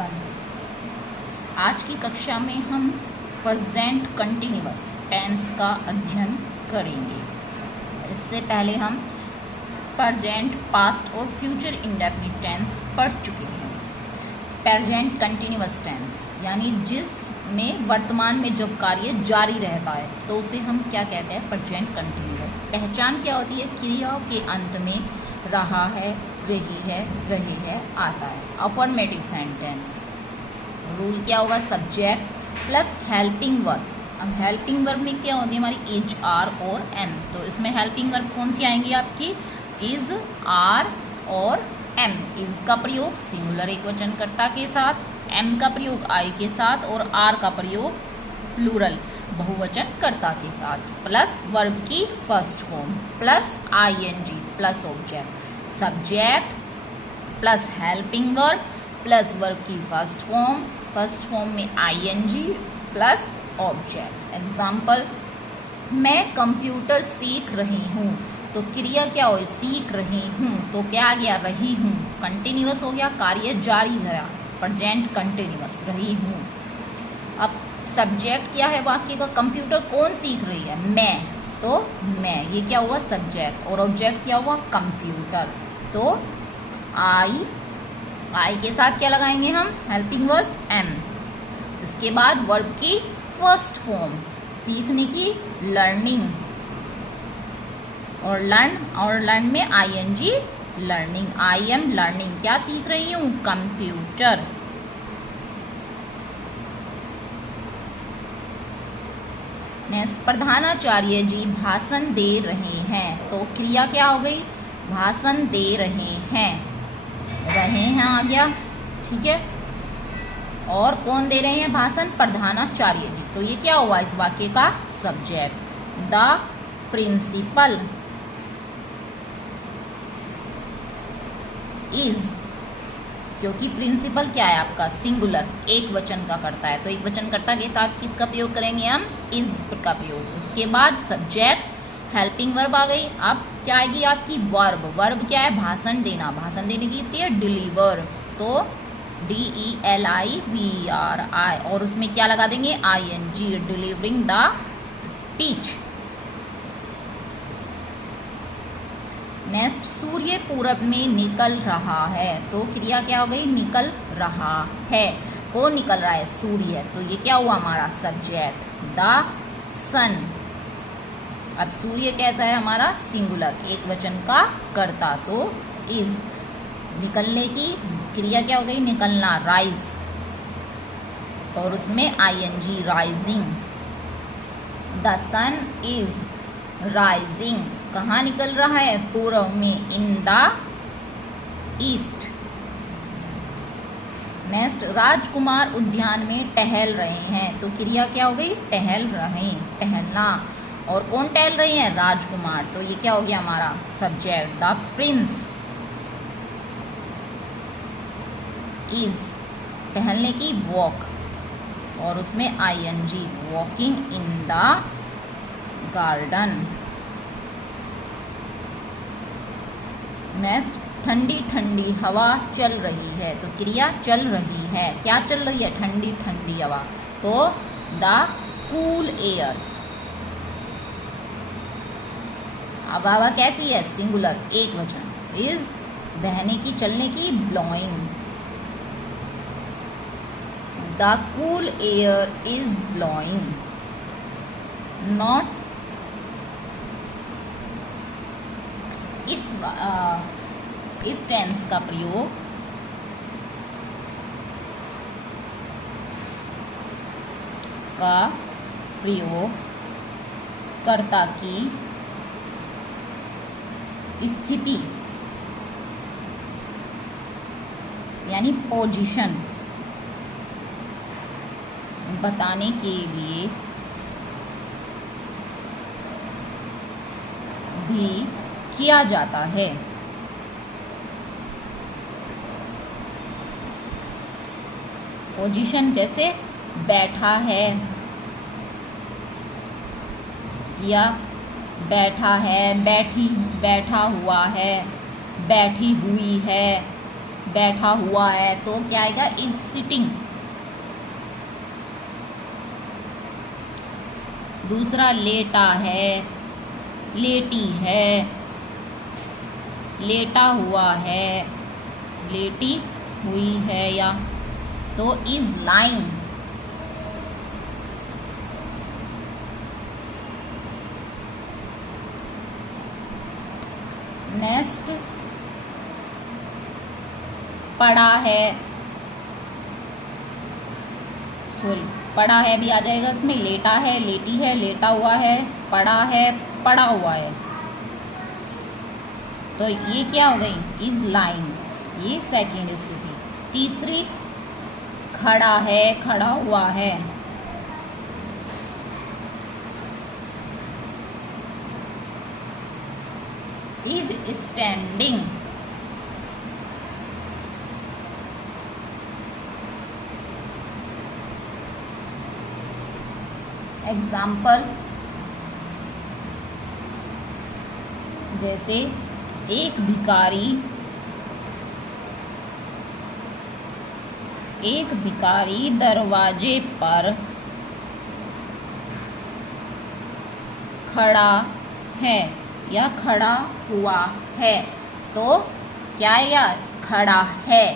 1। आज की कक्षा में हम प्रेजेंट कंटिन्यूअस टेंस का अध्ययन करेंगे। इससे पहले हम प्रेजेंट, पास्ट और फ्यूचर इंडेफिनिट टेंस पढ़ चुके हैं। प्रेजेंट कंटिन्यूअस टेंस यानी जिसमें वर्तमान में जब कार्य जारी रहता है तो उसे हम क्या कहते हैं? Present continuous. पहचान क्या होती है? क्रिया के अंत में रहा है, रही है, रहे हैं आता है। अफर्मेटिव सेंटेंस रूल क्या होगा? Subject plus helping verb. अब हेल्पिंग वर्ब में क्या होती है हमारी? इज, आर और एम। तो इसमें हेल्पिंग वर्ब कौन सी आएंगी आपकी? इज, आर और एम। इज का प्रयोग सिंगुलर एकवचन कर्ता के साथ, एम का प्रयोग आई के साथ और आर का प्रयोग प्लूरल बहुवचन कर्ता के साथ, प्लस वर्ब की first form plus ING plus object. Subject plus helping verb plus verb की फर्स्ट फॉर्म में आईएनजी प्लस ऑब्जेक्ट। एग्जाम्पल, मैं कंप्यूटर सीख रही हूँ। तो क्रिया क्या हो? सीख रही हूँ। तो क्या आ गया? रही हूँ। कंटिन्यूअस हो गया, कार्य जारी रहा, प्रेजेंट कंटिन्यूअस, रही हूँ। अब सब्जेक्ट क्या है वाक्य का? कंप्यूटर कौन सीख रही है? मैं। तो मैं, ये क्या हुआ? सब्जेक्ट। और ऑब्जेक्ट क्या हुआ? कंप्यूटर। तो आई के साथ क्या लगाएंगे हम? Helping verb am. इसके बाद वर्ब की फर्स्ट फॉर्म सीखने की लर्निंग, और लर्न में ING learning. I am learning, क्या सीख रही हूँ? कंप्यूटर। नेक्स्ट, प्रधानाचार्य जी भाषण दे रहे हैं। तो क्रिया क्या हो गई? भाषण दे रहे हैं। रहे हैं आ गया, ठीक है। और कौन दे रहे हैं भाषण? प्रधानाचार्य जी। तो ये क्या हुआ इस वाक्य का? सब्जेक्ट। द प्रिंसिपल इज, क्योंकि प्रिंसिपल क्या है आपका? सिंगुलर, एक वचन का करता है। तो एक वचन कर्ता के साथ किसका प्रयोग करेंगे हम? इज का प्रयोग। उसके बाद सब्जेक्ट, हेल्पिंग वर्ब आ गई। अब क्या आएगी आपकी? वर्ब। वर्ब क्या है? भाषण देना। भाषण देने की होती है डिलीवर। तो DELIVER, और उसमें क्या लगा देंगे? ING, delivering the speech. Next, सूर्य पूरब में निकल रहा है। तो क्रिया क्या हो गई? निकल रहा है। कौन निकल रहा है? सूर्य। तो ये क्या हुआ हमारा? सब्जेक्ट। द सन। अब सूर्य कैसा है हमारा? सिंगुलर, एक वचन का कर्ता। तो इज। निकलने की क्रिया क्या हो गई? निकलना, राइज, और उसमें ING rising. The sun is rising. कहाँ निकल रहा है? पूर्व में, इन द ईस्ट। नेक्स्ट, राजकुमार उद्यान में टहल रहे हैं। तो क्रिया क्या हो गई? टहल रहे, टहलना। और कौन टहल रहे हैं? राजकुमार। तो ये क्या हो गया हमारा? सब्जेक्ट। द प्रिंस इज, टहलने की वॉक, और उसमें ING walking in the garden. Next, ठंडी ठंडी हवा चल रही है। तो क्रिया चल रही है। क्या चल रही है? ठंडी ठंडी हवा। तो द कूल एयर। अब हवा कैसी है? सिंगुलर, एक वचन। इज, बहने की, चलने की, blowing. The cool air is blowing. Not, इस टेंस का प्रयोग कर्ता की स्थिति यानी पोजीशन बताने के लिए भी किया जाता है। पोजीशन जैसे बैठा है या बैठा है, बैठी, बैठा हुआ है, बैठी हुई है, बैठा हुआ है, तो क्या आएगा, इज सिटिंग। दूसरा लेटा है, लेटी है, लेटा हुआ है, लेटी हुई है, या तो इज लाइंग। नेक्स्ट पड़ा है, सॉरी पड़ा है भी आ जाएगा इसमें, लेटा है, लेटी है, लेटा हुआ है, पड़ा है, पड़ा हुआ है, तो ये क्या हो गई, इज लाइंग, ये सेकंड स्थिति। तीसरी खड़ा है, खड़ा हुआ है, इज स्टैंडिंग। एग्जाम्पल, जैसे एक भिखारी दरवाजे पर खड़ा है या खड़ा हुआ है, तो क्या है यार, खड़ा है।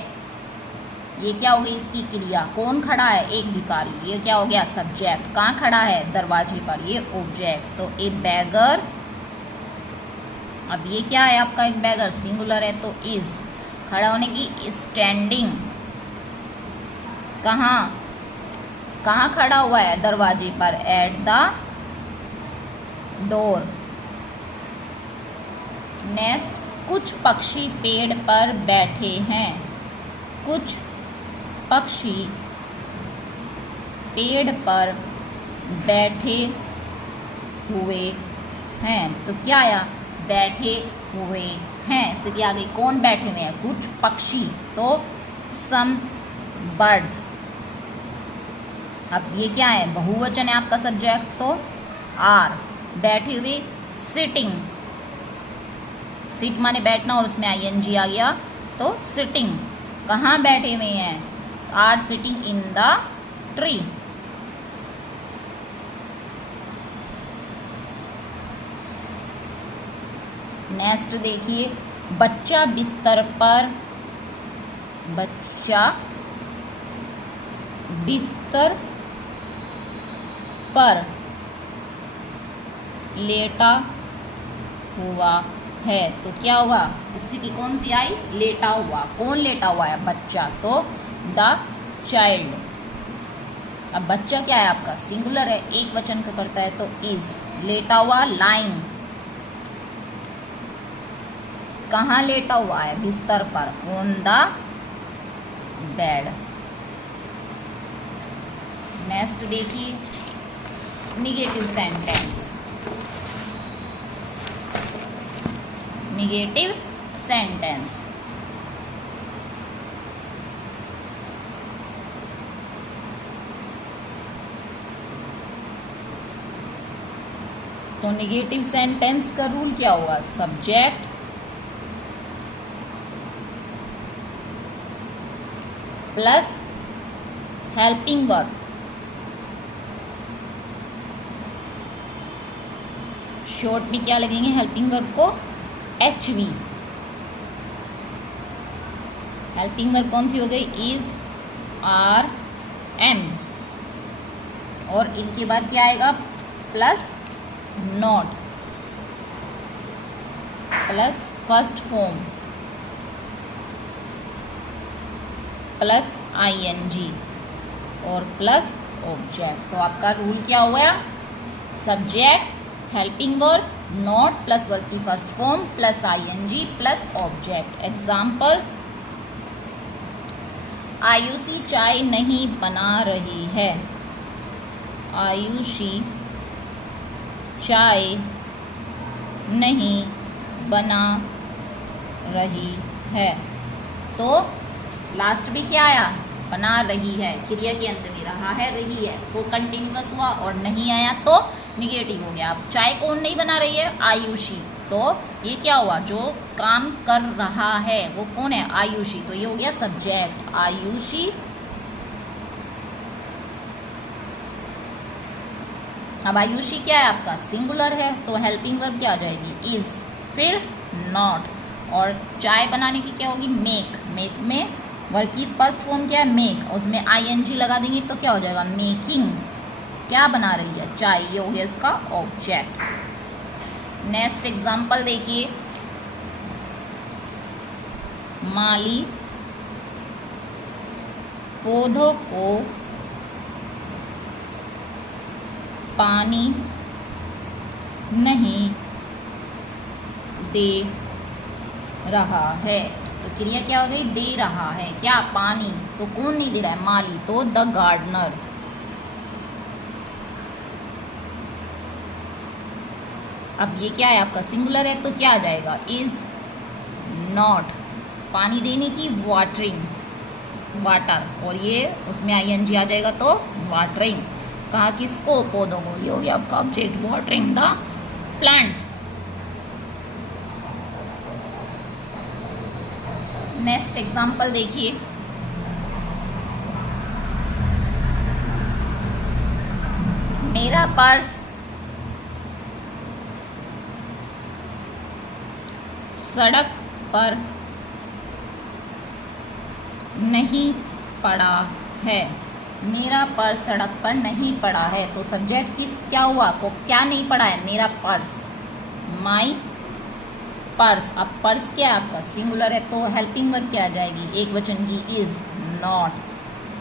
ये क्या हो गई इसकी क्रिया, कौन खड़ा है, एक भिखारी, ये क्या हो गया सब्जेक्ट, कहाँ खड़ा है, दरवाजे पर, ये ऑब्जेक्ट, तो ए बैगर। अब ये क्या है आपका, एक बैगर सिंगुलर है, तो इज, खड़ा होने की स्टैंडिंग, कहाँ खड़ा हुआ है, दरवाजे पर, एट द डोर। नेक्स्ट, कुछ पक्षी पेड़ पर बैठे हैं, कुछ पक्षी पेड़ पर बैठे हुए हैं, तो क्या आया, बैठे हुए हैं, स्थिति आ गई, कौन बैठे हुए हैं, कुछ पक्षी, तो सम बर्ड्स। अब ये क्या है, बहुवचन है आपका सब्जेक्ट, तो आर। बैठे हुए, सिटिंग, सिट माने बैठना और उसमें आईएनजी आ गया, तो सिटिंग, कहाँ बैठे हुए हैं, are sitting in the tree. Next देखिए, बच्चा बिस्तर पर लेटा हुआ है, तो क्या हुआ, स्थिति कौन सी आई, लेटा हुआ, कौन लेटा हुआ है, बच्चा, तो द चाइल्ड। अब बच्चा क्या है आपका, सिंगुलर है, एक वचन का करता है, तो इज, लेटा हुआ, लाइंग, कहाँ लेटा हुआ है, बिस्तर पर, ऑन द बेड। नेक्स्ट देखिए, निगेटिव सेंटेंस, निगेटिव सेंटेंस। तो निगेटिव सेंटेंस का रूल क्या होगा, subject plus helping verb, short में क्या लगेंगे हेल्पिंग वर्ब को, HV। हेल्पिंग वर्ब कौन सी हो गई, इज, आर, एम, और इनके बाद क्या आएगा, plus not, plus first form, plus ING और प्लस ऑब्जेक्ट। तो आपका रूल क्या हुआ, subject, helping verb, not plus verb की first form plus ING plus object. Example, Ayushi चाय नहीं बना रही है, आयुषी चाय नहीं बना रही है, तो लास्ट भी क्या आया, बना रही है, क्रिया के अंत में रहा है, रही है, तो कंटिन्यूअस हुआ, और नहीं आया तो निगेटिव हो गया। अब चाय कौन नहीं बना रही है, आयुषी, तो ये क्या हुआ, जो काम कर रहा है वो कौन है, आयुषी, तो ये हो गया सब्जेक्ट, आयुषी। अब आयुषी क्या है आपका, सिंगुलर है, तो हेल्पिंग वर्ब क्या आ जाएगी, इज, फिर नॉट, और चाय बनाने की क्या होगी, मेक, मेक में वर्ब की फर्स्ट फॉर्म क्या है, मेक, उसमें आईएनजी लगा देंगे तो क्या हो जाएगा, मेकिंग, क्या बना रही है, चाय, ये हो गया इसका ऑब्जेक्ट। नेक्स्ट एग्जांपल देखिए, माली पौधों को पानी नहीं दे रहा है, तो क्रिया क्या हो गई, दे रहा है, क्या, पानी, तो कौन नहीं दे रहा है, माली, तो द गार्डनर। अब ये क्या है आपका, सिंगुलर है, तो क्या आ जाएगा, इज नॉट, पानी देने की, वाटरिंग, वाटर, और ये उसमें आईएनजी आ जाएगा तो वाटरिंग, कहा किसको, पौधों को, ये हो गया आपका object, watering the plant. Next example देखिए, मेरा पर्स सड़क पर नहीं पड़ा है, मेरा पर्स सड़क पर नहीं पड़ा है, तो सब्जेक्ट किस, क्या हुआ, को क्या नहीं पड़ा है, मेरा पर्स, माई पर्स। अब पर्स क्या है आपका, सिंगुलर है, तो हेल्पिंग वर्ब क्या आ जाएगी, एक वचन की, इज नॉट,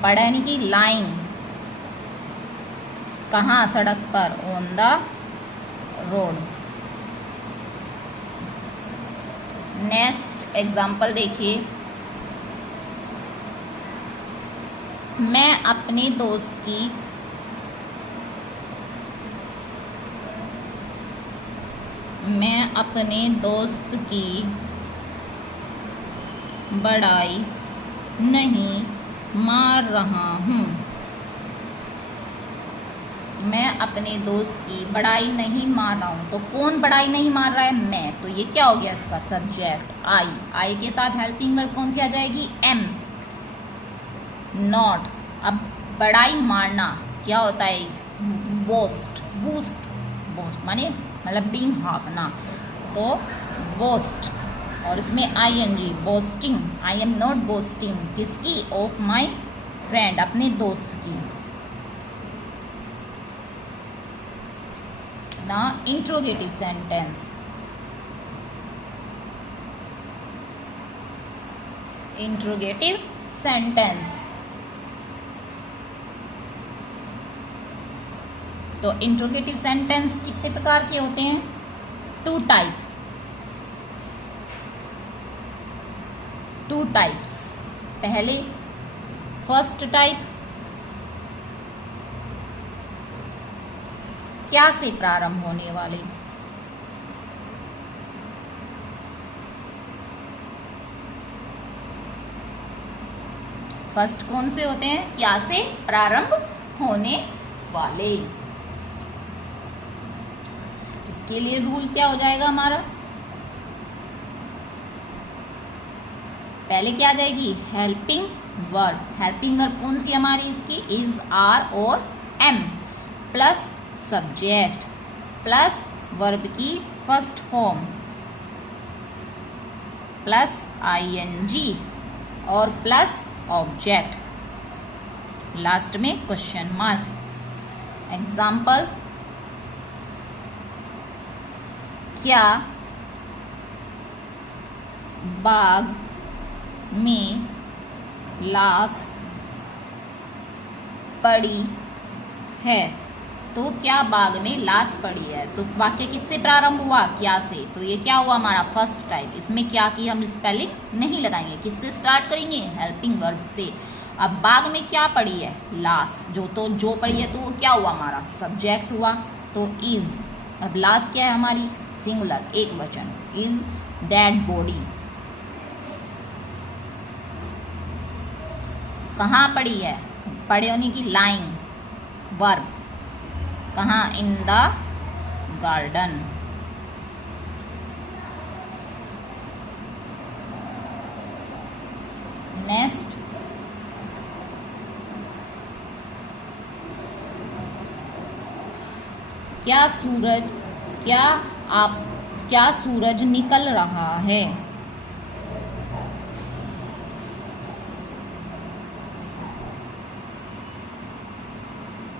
पड़ा यानी कि लाइन, कहाँ, सड़क पर, on the road. Next example देखिए, मैं अपने दोस्त की बड़ाई नहीं मार रहा हूँ, मैं अपने दोस्त की बड़ाई नहीं मार रहा हूँ, तो कौन बड़ाई नहीं मार रहा है, मैं, तो ये क्या हो गया इसका सब्जेक्ट, आई, आई के साथ हेल्पिंग वर्ब कौन सी आ जाएगी, एम, नॉट। अब बड़ाई मारना क्या होता है, बोस्ट, बूस्ट, बोस्ट माने मतलब डीम हाँकना, तो बोस्ट, और इसमें ING, boasting, I am not boasting, किसकी, ऑफ माई फ्रेंड, अपने दोस्त की। ना इंट्रोगेटिव सेंटेंस, इंट्रोगेटिव सेंटेंस, तो इंट्रोगेटिव सेंटेंस कितने प्रकार के होते हैं, 2 टाइप्स। पहले फर्स्ट टाइप, क्या से प्रारंभ होने वाले, फर्स्ट कौन से होते हैं, क्या से प्रारंभ होने वाले। इसके लिए रूल क्या हो जाएगा हमारा, पहले क्या आ जाएगी, हेल्पिंग वर्ब, हेल्पिंग वर्ब कौन सी हमारी इसकी, इज, आर और am, plus subject, plus verb की फर्स्ट फॉर्म, प्लस आईएनजी और प्लस ऑब्जेक्ट, लास्ट में क्वेश्चन मार्क। एग्जाम्पल, क्या बाग में लाश पड़ी है, तो क्या बाग में लाश पड़ी है, तो वाक्य किससे प्रारंभ हुआ, क्या से, तो ये क्या हुआ हमारा फर्स्ट टाइप। इसमें क्या की हम स्पेलिंग नहीं लगाएंगे, किससे स्टार्ट करेंगे, हेल्पिंग वर्ब से। अब बाग में क्या पड़ी है, लाश, जो पड़ी है तो वो क्या हुआ हमारा सब्जेक्ट हुआ, तो इज। अब लाश क्या है हमारी, सिंगुलर, एक वचन, इज डेड बॉडी। कहाँ पड़ी है, पड़े होने की लाइन, वर्ब, कहाँ, इन द गार्डन। नेक्स्ट, क्या सूरज निकल रहा है?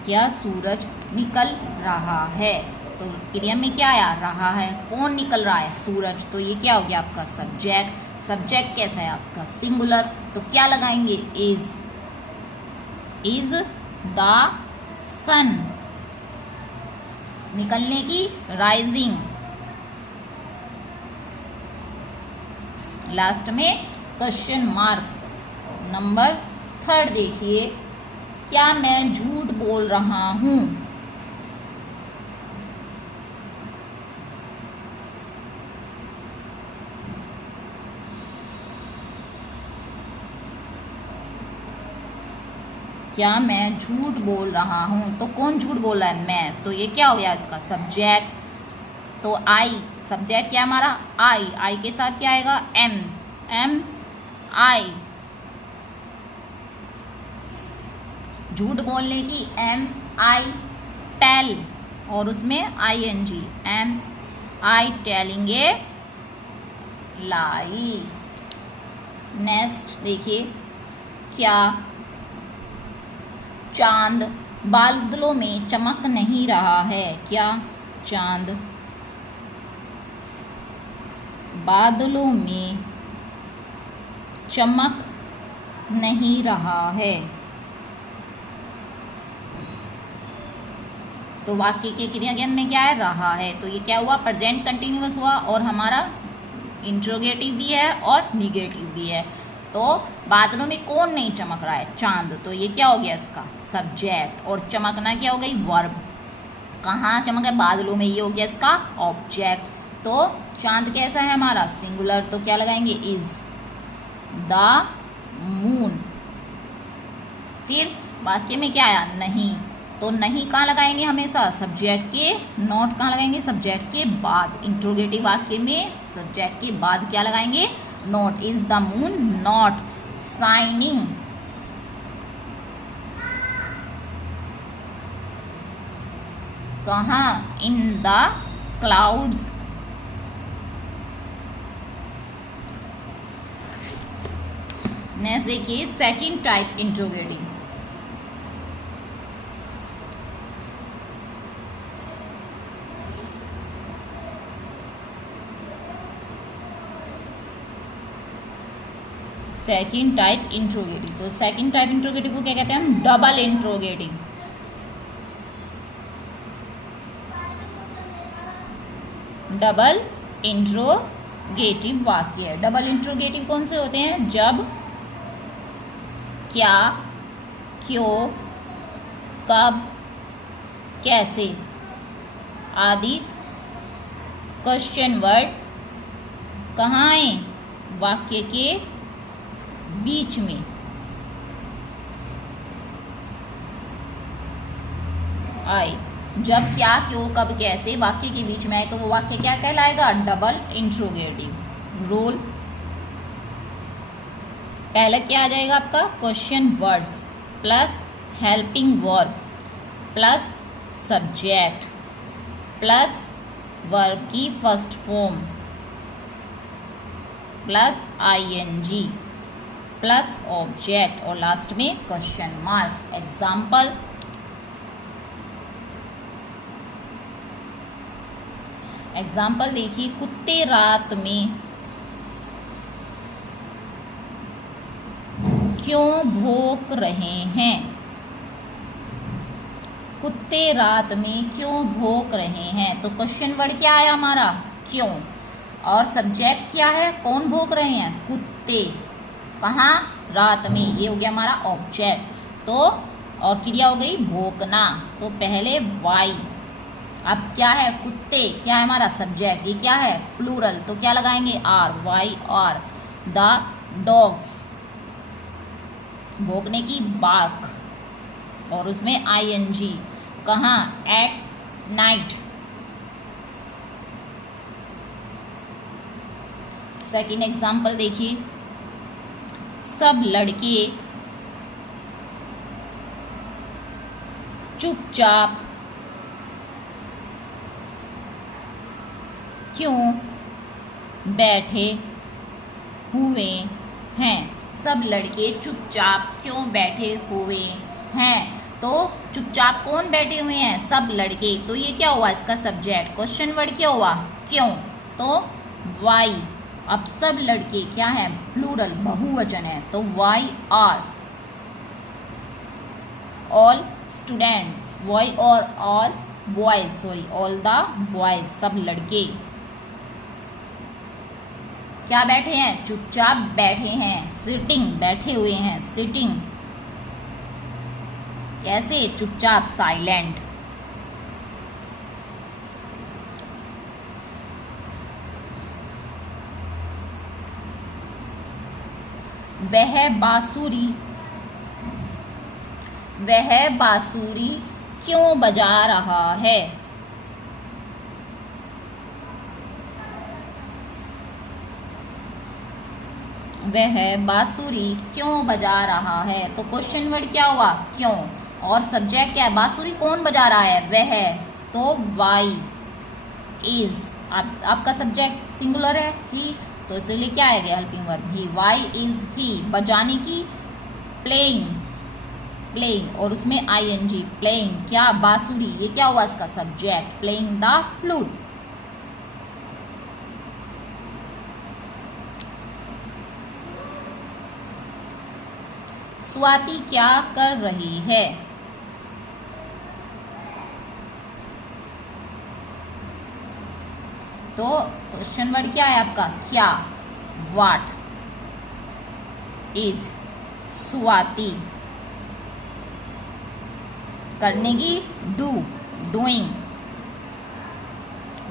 क्या सूरज निकल रहा है? तो क्रिया में क्या आया? रहा है। कौन निकल रहा है? सूरज। तो ये क्या हो गया आपका सब्जेक्ट। सब्जेक्ट कैसा है आपका? सिंगुलर। तो क्या लगाएंगे? इज द सन। निकलने की राइजिंग। लास्ट में क्वेश्चन मार्क। नंबर 3 देखिए, क्या मैं झूठ बोल रहा हूं? क्या मैं झूठ बोल रहा हूं? तो कौन झूठ बोल रहा है? मैं। तो ये क्या हो गया इसका? सब्जेक्ट। तो आई, सब्जेक्ट क्या हमारा? आई के साथ क्या आएगा? Am I. झूठ बोलने की एम आई, टेल और उसमें ING, am I telling a lie. Next देखिए, क्या चांद बादलों में चमक नहीं रहा है? क्या चांद बादलों में चमक नहीं रहा है? तो वाक्य के क्रियान्वयन में क्या है? रहा है। तो ये क्या हुआ? प्रेजेंट कंटिन्यूअस हुआ और हमारा इंट्रोगेटिव भी है और निगेटिव भी है। तो बादलों में कौन नहीं चमक रहा है? चांद। तो ये क्या हो गया इसका? सब्जेक्ट। और चमकना क्या हो गई? वर्ब। कहाँ चमक है? बादलों में। ये हो गया इसका ऑब्जेक्ट। तो चांद कैसा है हमारा? सिंगुलर। तो क्या लगाएंगे? Is the moon. फिर वाक्य में क्या आया? नहीं। तो नहीं कहाँ लगाएंगे? हमेशा सब्जेक्ट के। नॉट कहाँ लगाएंगे? सब्जेक्ट के बाद। इंट्रोगेटिव वाक्य में सब्जेक्ट के बाद क्या लगाएंगे? Not. Is the moon not shining? कहाँ? In the clouds. नेक्स्ट देखिए, second type interrogative. Second type interrogative. तो सेकेंड टाइप इंट्रोगेटिव को क्या कहते हैं हम? Double interrogative. डबल इंट्रोगेटिव वाक्य। डबल इंट्रोगेटिव कौन से होते हैं? जब क्या, क्यों, कब, कैसे आदि क्वेश्चन वर्ड कहाँ आए? वाक्य के बीच में आए। जब क्या, क्यों, कब, कैसे वाक्य के बीच में आए तो वो वाक्य क्या कहलाएगा? Double interrogative. रोल पहले क्या आ जाएगा आपका? Question words plus helping verb plus subject plus verb की first form plus ING plus object और लास्ट में क्वेश्चन मार्क। एग्जाम्पल, देखिए, कुत्ते रात में क्यों भौंक रहे हैं? कुत्ते रात में क्यों भौंक रहे हैं? तो क्वेश्चन वर्ड क्या है हमारा? क्यों। और सब्जेक्ट क्या है? कौन भौंक रहे हैं? कुत्ते। कहाँ? रात में। ये हो गया हमारा ऑब्जेक्ट। तो और क्रिया हो गई भौंकना। तो पहले वाई। अब क्या है? कुत्ते क्या है हमारा? सब्जेक्ट। ये क्या है? प्लूरल। तो क्या लगाएंगे? Are. Why are. The dogs भौंकने की बार्क और उसमें ING। कहाँ? At night. सेकेंड एग्जाम्पल देखिए, सब लड़के चुपचाप क्यों बैठे हुए हैं। सब लड़के चुपचाप क्यों बैठे हुए हैं। तो चुपचाप कौन बैठे हुए हैं, सब लड़के। तो ये क्या हुआ, इसका सब्जेक्ट। क्वेश्चन वर्ड क्या हुआ, क्यों। तो वाई। अब सब लड़के क्या है, प्लूरल बहुवचन है, तो why are all students, why are all boys, sorry all the boys, सब लड़के क्या बैठे हैं, चुपचाप बैठे हैं। सिटिंग, बैठे हुए हैं, सिटिंग। कैसे, चुपचाप, साइलेंट। वह बांसुरी क्यों बजा रहा है। वह बांसुरी क्यों बजा रहा है। तो क्वेश्चन वर्ड क्या हुआ, क्यों, और सब्जेक्ट क्या है, बांसुरी कौन बजा रहा है, वह। तो वाई इज, आपका सब्जेक्ट सिंगुलर है, ही, तो इसलिए क्या आएगा, हेल्पिंग वर्ब ही। वाई इज ही, बजाने की, प्लेइंग, प्लेइंग, और उसमें ing, प्लेइंग क्या, बांसुरी, ये क्या हुआ इसका subject, playing the flute. Swati क्या कर रही है। तो क्वेश्चन वर्ड क्या है आपका, क्या, व्हाट इज स्वाति, करने की, do, doing.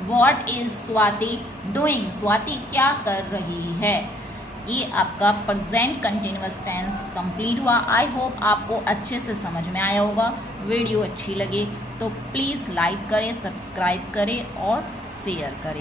What is Swati doing, Swati क्या कर रही है। ये आपका प्रेजेंट कंटिन्यूअस टेंस कंप्लीट हुआ। आई होप आपको अच्छे से समझ में आया होगा। वीडियो अच्छी लगे तो प्लीज़ लाइक करें, सब्सक्राइब करें और शेयर करें।